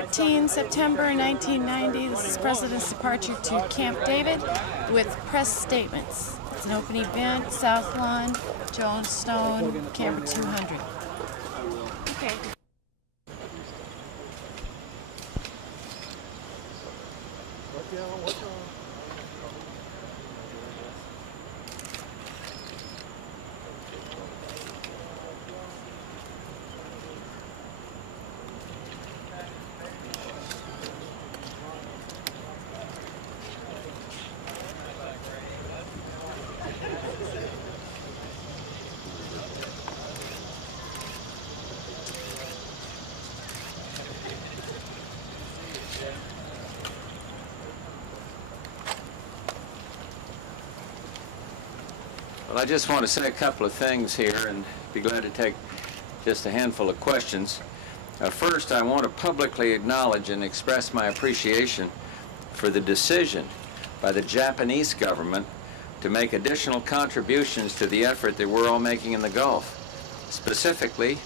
14 September 1990. This is President's departure to Camp David with press statements. It's an open event, South Lawn, Johnstone, Camp 200. Okay. Well, I just want to say a couple of things here and be glad to take just a handful of questions. First, I want to publicly acknowledge and express my appreciation for the decision by the Japanese government to make additional contributions to the effort that we're all making in the Gulf. Specifically,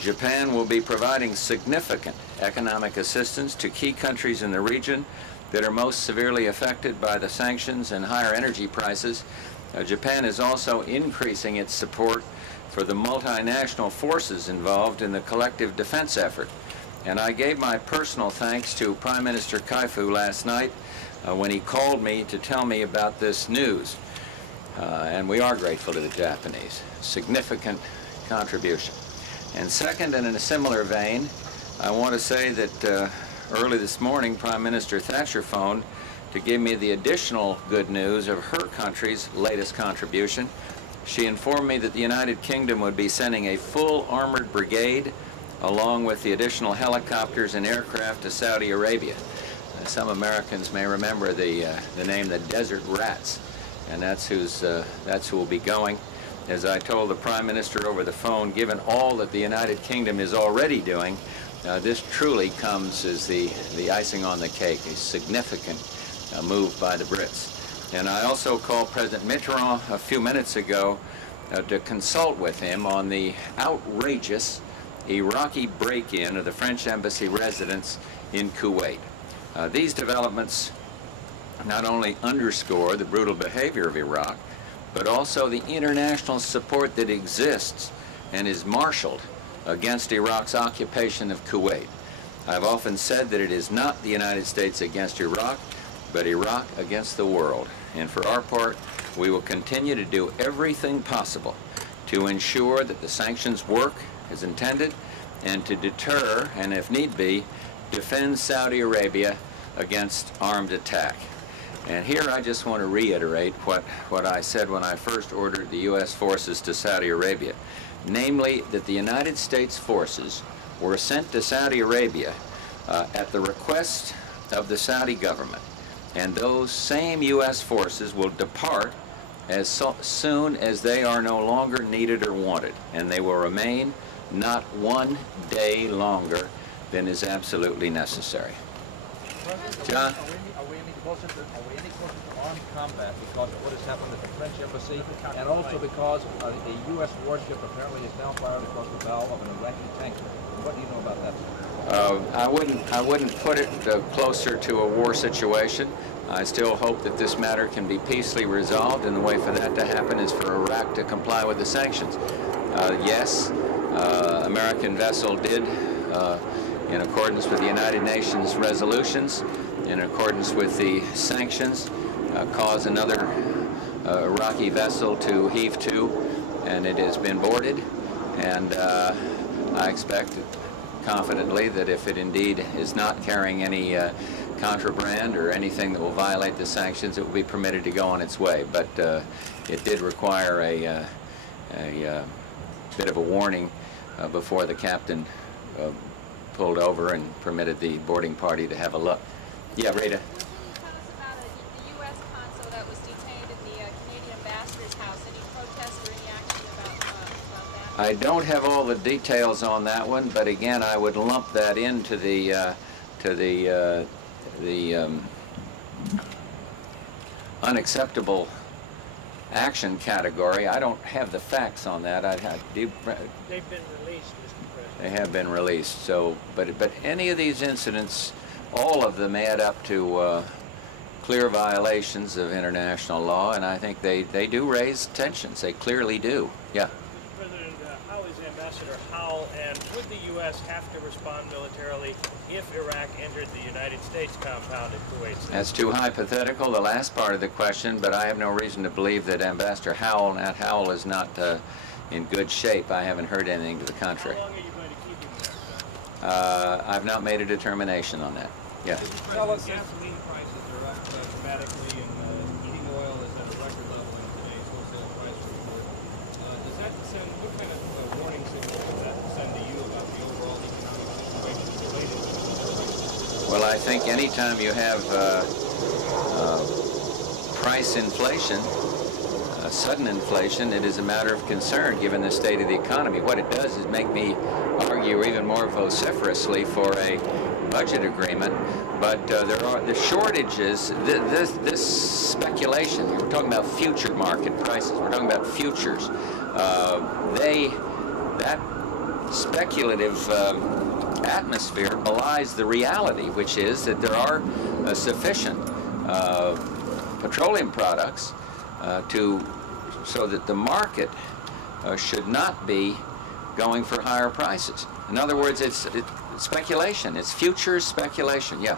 Japan will be providing significant economic assistance to key countries in the region that are most severely affected by the sanctions and higher energy prices. Japan is also increasing its support for the multinational forces involved in the collective defense effort. And I gave my personal thanks to Prime Minister Kaifu last night when he called me to tell me about this news. And we are grateful to the Japanese. Significant contribution. And second, and in a similar vein, I want to say that early this morning, Prime Minister Thatcher phoned to give me the additional good news of her country's latest contribution. She informed me that the United Kingdom would be sending a full armored brigade along with the additional helicopters and aircraft to Saudi Arabia. Some Americans may remember the name the Desert Rats, and that's who will be going. As I told the Prime Minister over the phone, given all that the United Kingdom is already doing, this truly comes as the icing on the cake, a significant move by the Brits. And I also called President Mitterrand a few minutes ago to consult with him on the outrageous Iraqi break-in of the French embassy residence in Kuwait. These developments not only underscore the brutal behavior of Iraq, but also the international support that exists and is marshaled against Iraq's occupation of Kuwait. I've often said that it is not the United States against Iraq, but Iraq against the world. And for our part, we will continue to do everything possible to ensure that the sanctions work as intended and to deter, and if need be, defend Saudi Arabia against armed attack. And here I just want to reiterate what I said when I first ordered the U.S. forces to Saudi Arabia, namely that the United States forces were sent to Saudi Arabia at the request of the Saudi government. And those same U.S. forces will depart as soon as they are no longer needed or wanted. And they will remain not one day longer than is absolutely necessary. John? Are we any closer to armed combat because of what has happened at the French embassy, and also because a U.S. warship apparently is now fired across the bow of an Iraqi tanker? What do you know about that? I wouldn't put it closer to a war situation. I still hope that this matter can be peacefully resolved, and the way for that to happen is for Iraq to comply with the sanctions. Yes, American vessel did, in accordance with the United Nations resolutions, in accordance with the sanctions, cause another Iraqi vessel to heave to, and it has been boarded. And I expect confidently that if it indeed is not carrying any contraband or anything that will violate the sanctions, it will be permitted to go on its way. But it did require a bit of a warning before the captain pulled over and permitted the boarding party to have a look. Yeah, Rita. Can you tell us about the U.S. consul that was detained in the Canadian ambassador's house? Any protests or any action about that? I don't have all the details on that one, but again, I would lump that into the unacceptable action category. I don't have the facts on that. I'd have to. They've been released, Mr. President. They have been released. So, but any of these incidents, all of them add up to clear violations of international law, and I think they do raise tensions. They clearly do. Yeah. President, how is Ambassador Howell, and would the U.S. have to respond militarily if Iraq entered the United States compound at Kuwait? That's too hypothetical, the last part of the question, but I have no reason to believe that Ambassador Howell, Nat Howell, is not in good shape. I haven't heard anything to the contrary. How long are you going to keep him there? I've not made a determination on that. Yeah. Gasoline prices are up dramatically, and heating oil is at a record level in today's wholesale price report. Does that send, what kind of warning signal does that send to you about the overall economic situation related to the prices? Well, I think anytime you have price inflation, sudden inflation, it is a matter of concern given the state of the economy. What it does is make me argue even more vociferously for a budget agreement. But there are the shortages, this speculation, we're talking about future market prices, we're talking about futures. That speculative atmosphere belies the reality, which is that there are sufficient petroleum products so that the market should not be going for higher prices. In other words, it's speculation. It's future speculation. Yeah.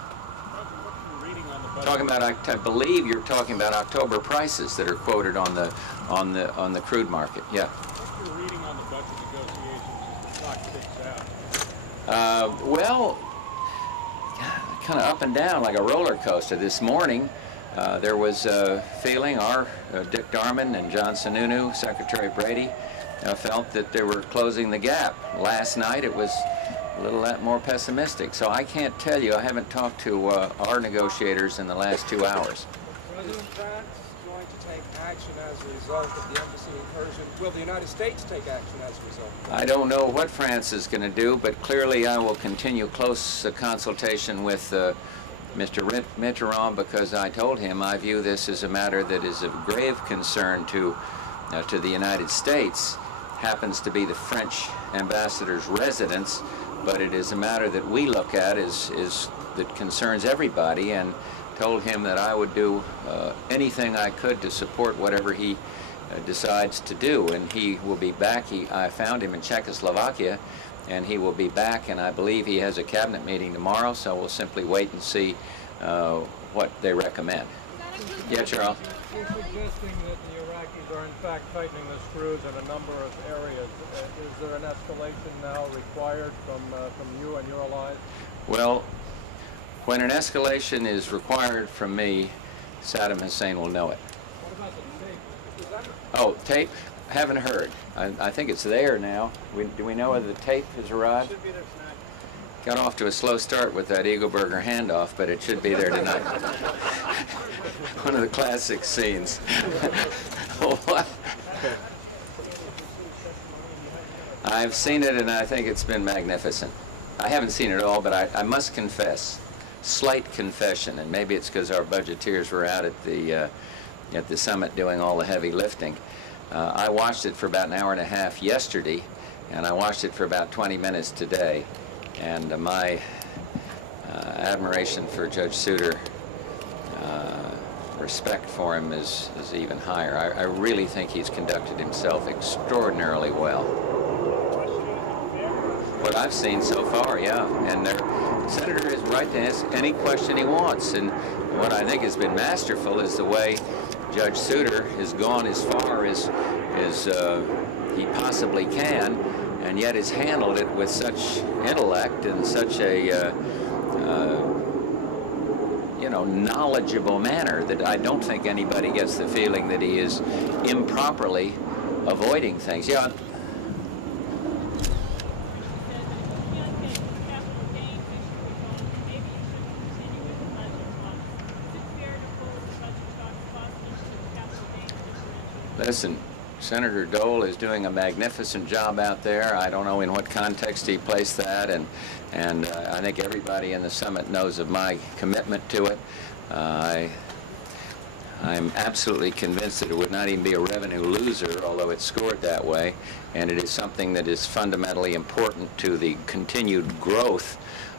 Talking about, I believe you're talking about October prices that are quoted on the crude market. Yeah. What's your reading on the budget negotiations as the clock ticks out? Well, kind of up and down like a roller coaster. This morning, there was a feeling Dick Darman and John Sununu, Secretary Brady, felt that they were closing the gap. Last night it was a little more pessimistic. So I can't tell you. I haven't talked to our negotiators in the last 2 hours. President France is going to take action as a result of the embassy incursion. Will the United States take action as a result? I don't know what France is going to do, but clearly I will continue close consultation with Mr. Mitterrand, because I told him I view this as a matter that is of grave concern to the United States. Happens to be the French ambassador's residence, but it is a matter that we look at that concerns everybody, and told him that I would do anything I could to support whatever he decides to do. And he will be back. I found him in Czechoslovakia, and he will be back, and I believe he has a cabinet meeting tomorrow, so we'll simply wait and see what they recommend. Yeah, Charles? You're suggesting that the Iraqis are in fact tightening the screws in a number of areas. Is there an escalation now required from you and your allies? Well, when an escalation is required from me, Saddam Hussein will know it. What about the tape? Oh, tape? Haven't heard. I think it's there now. Do we know whether the tape has arrived? Should be there tonight. Got off to a slow start with that Eagle Burger handoff, but it should be there tonight. One of the classic scenes. What? I've seen it, and I think it's been magnificent. I haven't seen it all, but I must confess, slight confession, and maybe it's because our budgeteers were out at the summit doing all the heavy lifting. I watched it for about an hour and a half yesterday, and I watched it for about 20 minutes today. And my admiration for Judge Souter, respect for him is even higher. I really think he's conducted himself extraordinarily well. What I've seen so far, yeah. And the senator is right to ask any question he wants. And what I think has been masterful is the way Judge Souter has gone as far as he possibly can, and yet has handled it with such intellect and such a knowledgeable manner that I don't think anybody gets the feeling that he is improperly avoiding things. Yeah. Listen, Senator Dole is doing a magnificent job out there. I don't know in what context he placed that, and I think everybody in the summit knows of my commitment to it. I I'm absolutely convinced that it would not even be a revenue loser, although it's scored that way, and it is something that is fundamentally important to the continued growth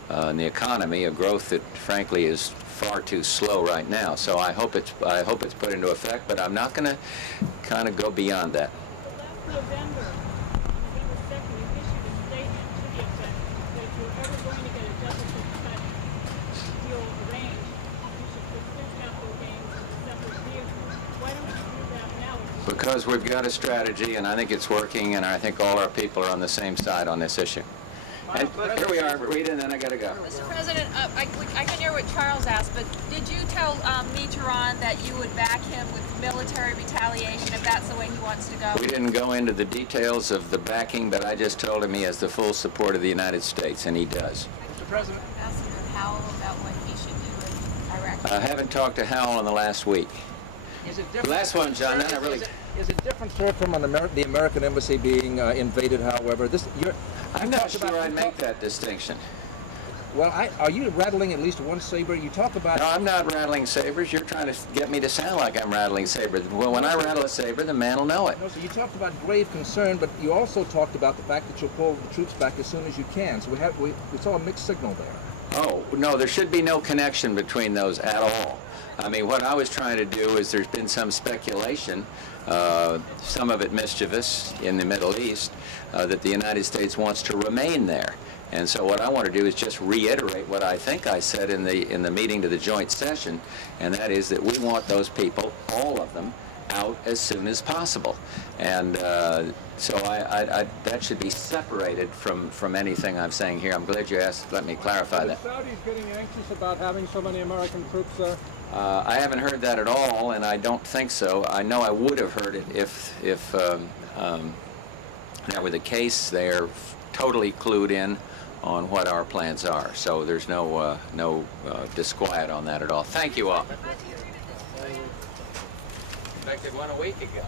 in the economy, a growth that frankly is far too slow right now. So I hope it's put into effect, but I'm not going to kind of go beyond that. November 2nd, you issued a statement to the effect that if you're ever going to get a deficit cut deal arranged, you should put fixed capital gains in a separate vehicle. Why don't you do that now? Because we've got a strategy, and I think it's working, and I think all our people are on the same side on this issue. And here we are, Rita, and then I got to go. Mr. President, I can hear what Charles asked, but did you tell Mitterrand that you would back him with military retaliation if that's the way he wants to go? We didn't go into the details of the backing, but I just told him he has the full support of the United States, and he does. Mr. President. Ambassador Howell about what he should do in Iraq. I haven't talked to Howell in the last week. Is it The different? last one, John, then I really... Is it different, sir, from the American embassy being invaded, however? I'm not sure I'd make that distinction. Well, are you rattling at least one saber? You talk about... No, I'm not rattling sabers. You're trying to get me to sound like I'm rattling sabers. Well, when I rattle a saber, the man will know it. No, so you talked about grave concern, but you also talked about the fact that you'll pull the troops back as soon as you can. So we saw a mixed signal there. Oh, no, there should be no connection between those at all. I mean, what I was trying to do is there's been some speculation, some of it mischievous in the Middle East, that the United States wants to remain there. And so what I want to do is just reiterate what I think I said in the meeting to the joint session, and that is that we want those people, all of them, out as soon as possible. And so that should be separated from anything I'm saying here. I'm glad you asked. Let me clarify that. Are the Saudis getting anxious about having so many American troops there? I haven't heard that at all, and I don't think so. I know I would have heard it if that were the case. They're totally clued in on what our plans are. So there's no disquiet on that at all. Thank you all. In fact, they won a week ago.